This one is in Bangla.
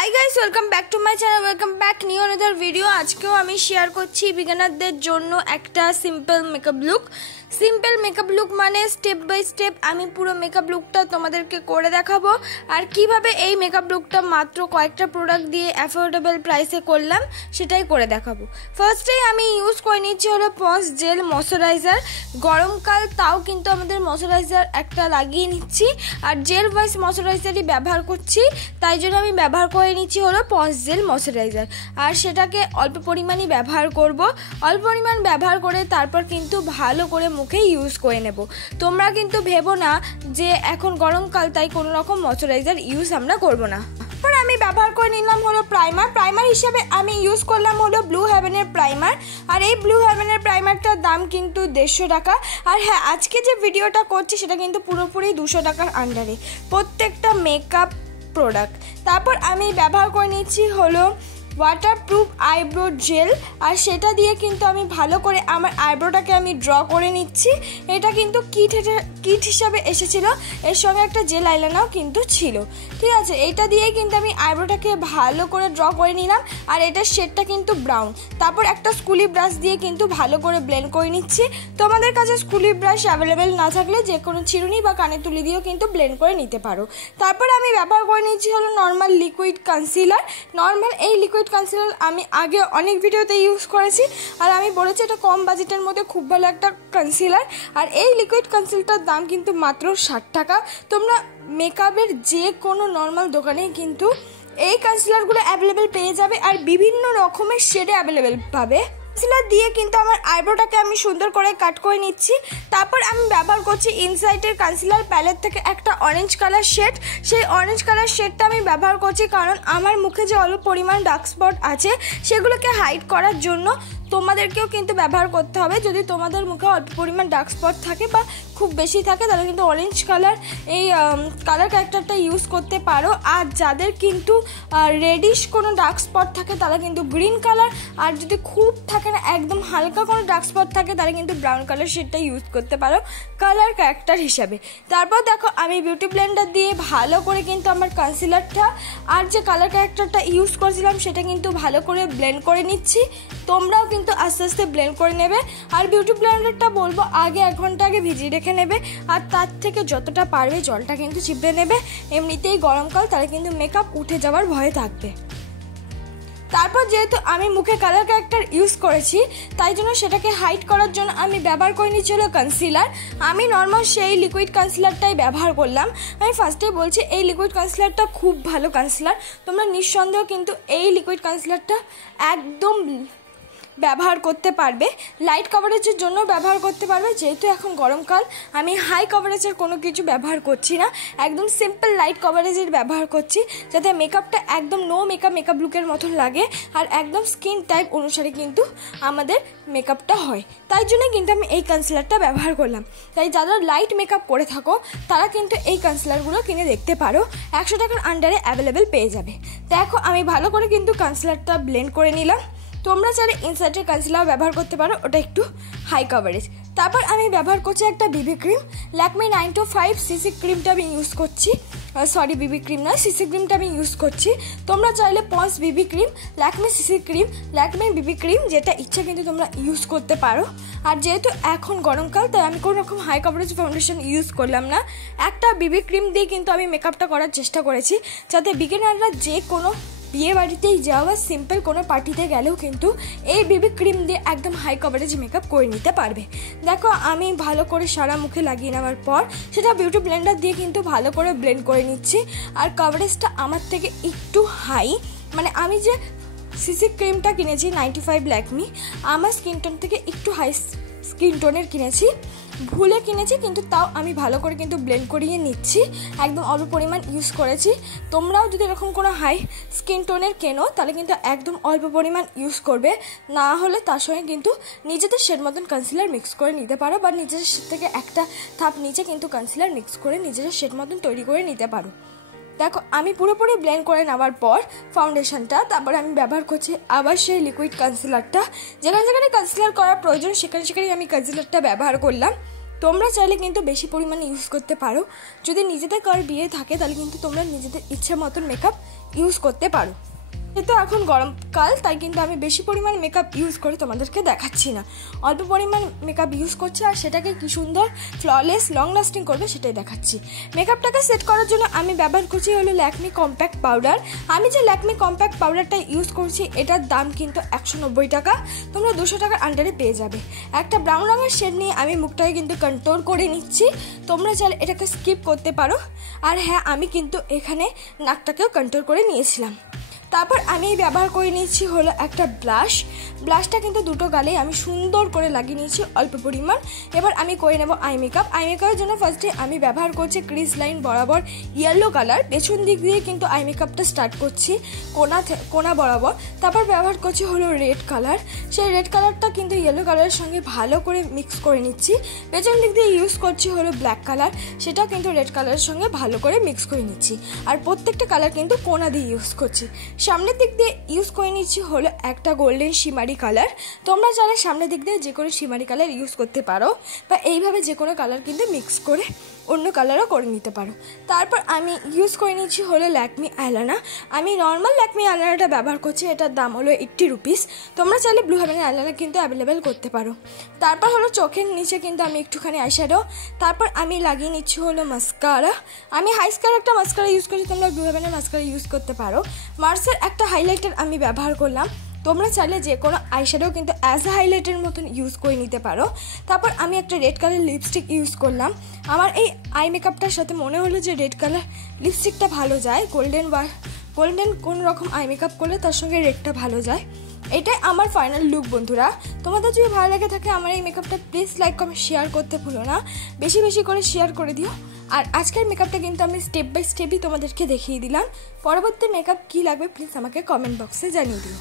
Hi guys, welcome back to my channel, welcome back new another video. আজকেও আমি শেয়ার করছি বিগিনারদের জন্য একটা সিম্পল মেকআপ লুক মানে স্টেপ বাই স্টেপ আমি পুরো মেকআপ লুকটা তোমাদেরকে করে দেখাবো। আর কিভাবে এই মেকআপ লুকটা মাত্র কয়েকটা প্রোডাক্ট দিয়ে অ্যাফোর্ডেবল প্রাইসে করলাম সেটাই করে দেখাবো। ফার্স্টেই আমি ইউজ করে নিচ্ছি হলো পন্স জেল ময়শ্চারাইজার। গরমকাল তাও কিন্তু আমাদের ময়শ্চারাইজার একটা লাগিয়ে নিচ্ছি, আর জেল ওয়াইজ ময়শ্চারাইজারই ব্যবহার করছি, তাই জন্য আমি ব্যবহার করে নিচ্ছি হলো পন্স জেল ময়শ্চারাইজার। আর সেটাকে অল্প পরিমাণই ব্যবহার করব, অল্প পরিমাণ ব্যবহার করে তারপর কিন্তু ভালো করে মুখে ইউজ করে নেব। তোমরা কিন্তু ভেবো না যে এখন গরমকাল তাই কোনো রকম ময়শ্চারাইজার ইউজ আমরা করব না। তারপর আমি ব্যবহার করে নিলাম হলো প্রাইমার হিসেবে আমি ইউজ করলাম হলো ব্লু হেভেনের প্রাইমার। আর এই ব্লু হেভেনের প্রাইমারটার দাম কিন্তু 150 টাকা। আর হ্যাঁ, আজকে যে ভিডিওটা করছি সেটা কিন্তু পুরোপুরি 200 টাকার আন্ডারে প্রত্যেকটা মেকআপ প্রোডাক্ট। তারপর আমি ব্যবহার করে নিচ্ছি হলো ওয়াটারপ্রুফ আইব্রো জেল, আর সেটা দিয়ে কিন্তু আমি ভালো করে আমার আইব্রোটাকে আমি ড্র করে নিচ্ছি। এটা কিন্তু কিট হিসাবে এসেছিল, এর সঙ্গে একটা জেল আইলাইনারও কিন্তু ছিল। ঠিক আছে, এটা দিয়ে কিন্তু আমি আইব্রোটাকে ভালো করে ড্র করে নিলাম। আর এটার শেডটা কিন্তু ব্রাউন। তারপর একটা স্কুলি ব্রাশ দিয়ে কিন্তু ভালো করে ব্লেন্ড করে নিচ্ছি। তোমাদের কাছে স্কুলি ব্রাশ অ্যাভেলেবেল না থাকলে যে কোনো চিরুনি বা কানের তুলি দিয়েও কিন্তু ব্লেন্ড করে নিতে পারো। তারপর আমি ব্যবহার করে নিচ্ছি হলো নর্মাল লিকুইড কনসিলার। এই লিকুইড কনসিলার আমি আগে অনেক ভিডিওতে ইউজ করেছি, আর আমি বলেছি এটা কম বাজেটের মধ্যে খুব ভালো একটা কনসিলার। আর এই লিকুইড কনসিলারটার দাম কিন্তু মাত্র 60 টাকা। তোমরা মেকআপের যে কোনো নর্মাল দোকানে কিন্তু এই কনসিলারগুলো অ্যাভেলেবেল পেয়ে যাবে, আর বিভিন্ন রকমের শেডে অ্যাভেলেবেল পাবে। কনসিলার দিয়ে কিন্তু আমার আইব্রোটাকে আমি সুন্দর করে কাট করে নিচ্ছি। তারপর আমি ব্যবহার করছি ইনসাইটের কনসিলার প্যালেট থেকে একটা অরেঞ্জ কালার শেড। সেই অরেঞ্জ কালার শেডটা আমি ব্যবহার করছি কারণ আমার মুখে যে অল্প পরিমাণ ডার্ক স্পট আছে সেগুলোকে হাইড করার জন্য। তোমাদেরকেও কিন্তু ব্যবহার করতে হবে। যদি তোমাদের মুখে অল্প পরিমাণ ডার্ক স্পট থাকে বা খুব বেশি থাকে তাহলে কিন্তু অরেঞ্জ কালার এই কালার ক্যারেক্টারটা ইউজ করতে পারো। আর যাদের কিন্তু রেডিশ কোনো ডার্ক স্পট থাকে তারা কিন্তু গ্রিন কালার, আর যদি খুব থাকে না একদম হালকা কোনো ডার্ক স্পট থাকে তাহলে কিন্তু ব্রাউন কালার শেডটা ইউজ করতে পারো কালার ক্যারেক্টার হিসাবে। তারপর দেখো আমি বিউটি ব্লেন্ডার দিয়ে ভালো করে কিন্তু আমার কনসিলারটা আর যে কালার ক্যারেক্টারটা ইউজ করেছিলাম সেটা কিন্তু ভালো করে ব্লেন্ড করে নিচ্ছি। তোমরাও কিন্তু আস্তে আস্তে ব্লেন্ড করে নেবে। আর বিউটি ব্লেন্ডারটা বলবো আগে 1 ঘন্টা আগে ভিজিয়ে রেখে নেবে, আর তার থেকে যতটা পারবে জলটা কিন্তু চিপড়ে নেবে। এমনিতেই গরমকাল, তাহলে কিন্তু মেকআপ উঠে যাওয়ার ভয় থাকবে। তারপর যেহেতু আমি মুখে কালার ক্যারেক্টার ইউজ করেছি তাই জন্য সেটাকে হাইড করার জন্য আমি ব্যবহার করে নিচ্ছি হলো কনসিলার। আমি নর্মাল সেই লিকুইড কনসিলারটাই ব্যবহার করলাম। আমি ফার্স্টেই বলছি এই লিকুইড কনসিলারটা খুব ভালো কনসিলার। তোমরা নিঃসন্দেহ কিন্তু এই লিকুইড কনসিলারটা একদম ব্যবহার করতে পারবে, লাইট কভারেজের জন্য ব্যবহার করতে পারবে। যেহেতু এখন গরমকাল আমি হাই কভারেজের কোনো কিছু ব্যবহার করছি না, একদম সিম্পল লাইট কভারেজের ব্যবহার করছি যাতে মেকআপটা একদম নো মেকআপ লুকের মতন লাগে, আর একদম স্কিন টাইপ অনুসারে কিন্তু আমাদের মেকআপটা হয়। তাই জন্য কিন্তু আমি এই কনসিলারটা ব্যবহার করলাম। তাই যারা লাইট মেকআপ করে থাকো তারা কিন্তু এই কনসিলারগুলো কিনে দেখতে পারো, 100 টাকার আন্ডারে অ্যাভেলেবেল পেয়ে যাবে। দেখো আমি ভালো করে কিন্তু কনসিলারটা ব্লেন্ড করে নিলাম। তোমরা চাইলে ইনসাইটের কনসিলার ব্যবহার করতে পারো, ওটা একটু হাই কভারেজ। তারপর আমি ব্যবহার করছি একটা বিবি ক্রিম, ল্যাকমি 925 সিসি ক্রিমটা আমি ইউজ করছি। বিবি ক্রিম নয়, সিসি ক্রিমটা আমি ইউজ করছি। তোমরা চাইলে পন্স বিবি cream, Lakme CC cream, Lakme বিবি ক্রিম যেটা ইচ্ছা কিন্তু তোমরা ইউজ করতে পারো। আর যেহেতু এখন গরমকাল তাই আমি কোনো রকম হাই কভারেজ ফাউন্ডেশন ইউজ করলাম না, একটা বিবি ক্রিম দিয়ে কিন্তু আমি মেকআপটা করার চেষ্টা করেছি যাতে বিগিনাররা যে কোনো বিয়ে বাড়িতেই যাওয়া সিম্পল কোনো পার্টিতে গেলেও কিন্তু এই বিবি ক্রিম দিয়ে একদম হাই কভারেজ মেকআপ করে নিতে পারবে। দেখো আমি ভালো করে সারা মুখে লাগিয়ে নেওয়ার পর সেটা বিউটি ব্লেন্ডার দিয়ে কিন্তু ভালো করে ব্লেন্ড করে নিচ্ছি। আর কভারেজটা আমার থেকে একটু হাই, মানে আমি যে সিসি ক্রিমটা কিনেছি 95 ল্যাকমি, আমার স্কিন টোন থেকে একটু হাই স্কিন টোনের কিনেছি, ভুলে কিনেছি, কিন্তু তাও আমি ভালো করে কিন্তু ব্লেন্ড করিয়ে নিচ্ছি। একদম অল্প পরিমাণ ইউজ করেছি। তোমরাও যদি এরকম কোনো হাই স্কিন টোনের কেনো তাহলে কিন্তু একদম অল্প পরিমাণ ইউজ করবে, না হলে তার সঙ্গে কিন্তু নিজেদের শেড মতন কনসিলার মিক্স করে নিতে পারো, বা নিজেদের শেড থেকে একটা ধাপ নিচে কিন্তু কনসিলার মিক্স করে নিজেদের শেড মতন তৈরি করে নিতে পারো। দেখো আমি পুরোপুরি ব্লেন্ড করে নেওয়ার পর ফাউন্ডেশনটা, তারপরে আমি ব্যবহার করছি আবার সেই লিকুইড কনসিলারটা। যেখানে যেখানে কনসিলার করার প্রয়োজন সেখানে আমি কনসিলারটা ব্যবহার করলাম। তোমরা চাইলে কিন্তু বেশি পরিমাণে ইউজ করতে পারো। যদি নিজেদের কার বিয়ে থাকে তাহলে কিন্তু তোমরা নিজেদের ইচ্ছে মতন মেকআপ ইউজ করতে পারো। যেহেতু এখন গরমকাল তাই কিন্তু আমি বেশি পরিমাণ মেকআপ ইউজ করে তোমাদেরকে দেখাচ্ছি না, অল্প পরিমাণ মেকআপ ইউজ করছি আর সেটাকে কি সুন্দর ফ্ললেস লং লাস্টিং করবে সেটাই দেখাচ্ছি। মেকআপটাকে সেট করার জন্য আমি ব্যবহার করছি হলো ল্যাকমি কম্প্যাক্ট পাউডার। আমি যে ল্যাকমি কম্প্যাক্ট পাউডারটা ইউজ করছি এটার দাম কিন্তু 190 টাকা, তোমরা 200 টাকার আন্ডারে পেয়ে যাবে। একটা ব্রাউন রঙের শেড নিয়ে আমি মুখটাকে কিন্তু কন্ট্রোল করে নিচ্ছি, তোমরা চাইলে এটাকে স্কিপ করতে পারো। আর হ্যাঁ, আমি কিন্তু এখানে নাকটাকেও কন্ট্রোল করে নিয়েছিলাম। তারপর আমি ব্যবহার করে নিয়েছি হলো একটা ব্লাশটা কিন্তু দুটো গালেই আমি সুন্দর করে লাগিয়ে নিয়েছি অল্প পরিমাণ। এবার আমি করে নেব আই মেকআপের জন্য ফার্স্টে আমি ব্যবহার করছি ক্রিজ লাইন বরাবর ইয়েলো কালার, পেছন দিক দিয়ে কিন্তু আই মেকআপটা স্টার্ট করছি কোনা বরাবর। তারপর ব্যবহার করছি হলো রেড কালার, সেই রেড কালারটা কিন্তু ইয়েলো কালারের সঙ্গে ভালো করে মিক্স করে নিচ্ছি। পেছন দিক দিয়ে ইউজ করছি হলো ব্ল্যাক কালার, সেটাও কিন্তু রেড কালারের সঙ্গে ভালো করে মিক্স করে নিচ্ছি। আর প্রত্যেকটা কালার কিন্তু কোনা দিয়ে ইউজ করছি। সামনের দিক দিয়ে ইউজ করে নিচ্ছি হলো একটা গোল্ডেন শিমারি কালার, তোমরা চাইলে সামনের দিক দিয়ে যে কোনো শিমারি কালার ইউজ করতে পারো বা এইভাবে যে কোনো কালার কিন্তু মিক্স করে অন্য কালারও করে নিতে পারো। তারপর আমি ইউজ করে নিচ্ছি হলো ল্যাকমি আইলাইনার। আমি নর্মাল ল্যাকমি আইলাইনারটা ব্যবহার করছি, এটার দাম হলো 80 রুপিস। তোমরা চাইলে ব্লু হেভেনের আইলাইনার কিন্তু অ্যাভেলেবেল করতে পারো। তারপর হলো চোখের নিচে কিন্তু আমি একটুখানি আইশ্যাডো, তারপর আমি লাগিয়ে নিচ্ছি হলো মাস্কারা। আমি হাইস্কার একটা মাস্কারা ইউজ করছি, তোমরা ব্লু হেভেনের মাস্কারা ইউজ করতে পারো। মার্সের একটা হাইলাইটার আমি ব্যবহার করলাম, তোমরা চাইলে যে কোনো আইশ্যাডো কিন্তু অ্যাজ এ হাইলাইটের মতন ইউজ করে নিতে পারো। তারপর আমি একটা রেড কালার লিপস্টিক ইউজ করলাম। আমার এই আই মেকআপটার সাথে মনে হলো যে রেড কালার লিপস্টিকটা ভালো যায়, গোল্ডেন কোন রকম আই মেকআপ করলে তার সঙ্গে রেডটা ভালো যায়। এটাই আমার ফাইনাল লুক বন্ধুরা। তোমাদের যদি ভালো লাগে থাকে আমার এই মেকআপটা প্লিজ লাইক কমেন্ট শেয়ার করতে ভুলো না, বেশি বেশি করে শেয়ার করে দিও। আর আজকের মেকআপটা কিন্তু আমি স্টেপ বাই স্টেপই তোমাদেরকে দেখিয়ে দিলাম। পরবর্তী মেকআপ কী লাগবে প্লিজ আমাকে কমেন্ট বক্সে জানিয়ে দিও।